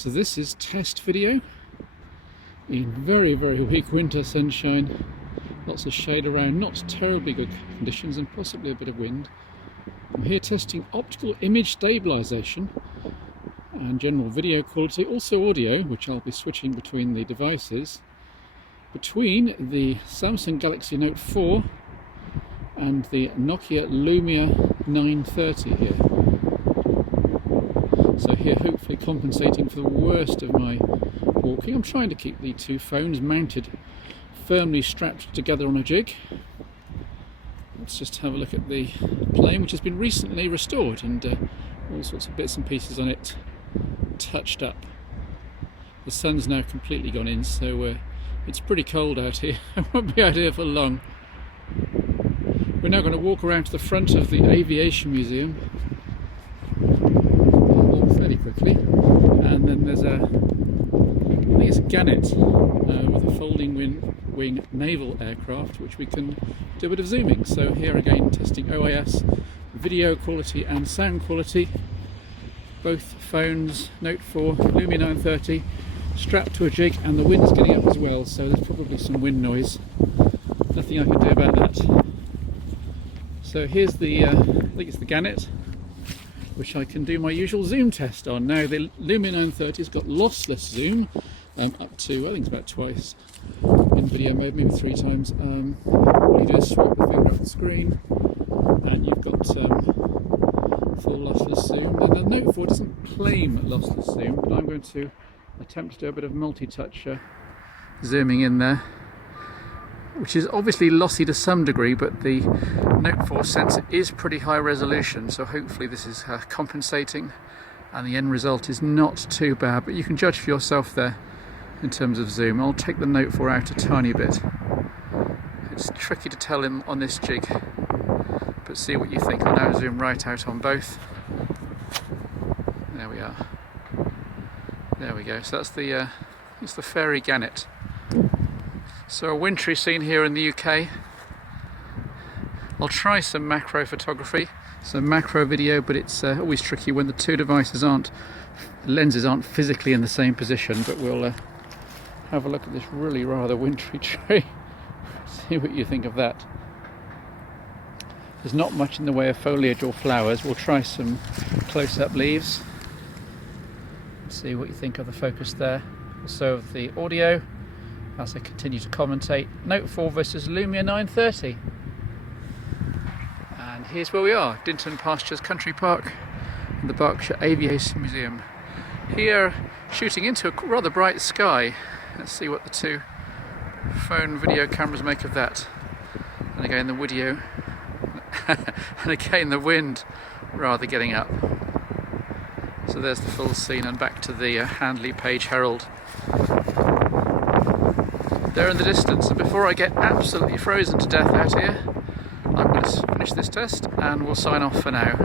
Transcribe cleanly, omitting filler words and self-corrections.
So this is test video in very, very weak winter sunshine, lots of shade around, not terribly good conditions and possibly a bit of wind. I'm here testing optical image stabilization and general video quality, also audio, which I'll be switching between the devices, between the Samsung Galaxy Note 4 and the Nokia Lumia 930 here. So here hopefully compensating for the worst of my walking. I'm trying to keep the two phones mounted firmly strapped together on a jig. Let's just have a look at the plane, which has been recently restored and all sorts of bits and pieces on it touched up. The sun's now completely gone in, so it's pretty cold out here. I won't be out here for long. We're now going to walk around to the front of the Aviation Museum. I'll walk fairly quickly, and then there's I think it's a Gannet with a folding wing naval aircraft, which we can do a bit of zooming. So here again, testing OIS, video quality and sound quality. Both phones, Note 4, Lumia 930, strapped to a jig, and the wind's getting up as well, so there's probably some wind noise. Nothing I can do about that. So here's the, I think it's the Gannet, which I can do my usual zoom test on. Now the Lumia 930 has got lossless zoom, up to, I think it's about twice in video mode, maybe 3 times. You just swipe the finger up the screen and you've got full lossless zoom. And the Note 4 doesn't claim lossless zoom, but I'm going to attempt to do a bit of multi-touch zooming in there, which is obviously lossy to some degree, but the Note 4 sensor is pretty high resolution, so hopefully this is compensating and the end result is not too bad, but you can judge for yourself there in terms of zoom. I'll take the Note 4 out a tiny bit. It's tricky to tell on this jig, but see what you think. I'll now zoom right out on both. There we are. There we go. So that's the it's the Fairy Gannet. So a wintry scene here in the UK. I'll try some macro photography, some macro video, but it's always tricky when the two devices lenses aren't physically in the same position. But we'll have a look at this really rather wintry tree. See what you think of that. There's not much in the way of foliage or flowers. We'll try some close-up leaves. See what you think of the focus there. Also of the audio, as I continue to commentate. Note 4 versus Lumia 930. And here's where we are, Dinton Pastures Country Park in the Berkshire Aviation Museum. Here, shooting into a rather bright sky. Let's see what the two phone video cameras make of that. And again the video, and again the wind rather getting up. So there's the full scene, and back to the Handley Page Herald there in the distance. And before I get absolutely frozen to death out here, I'm going to finish this test and we'll sign off for now.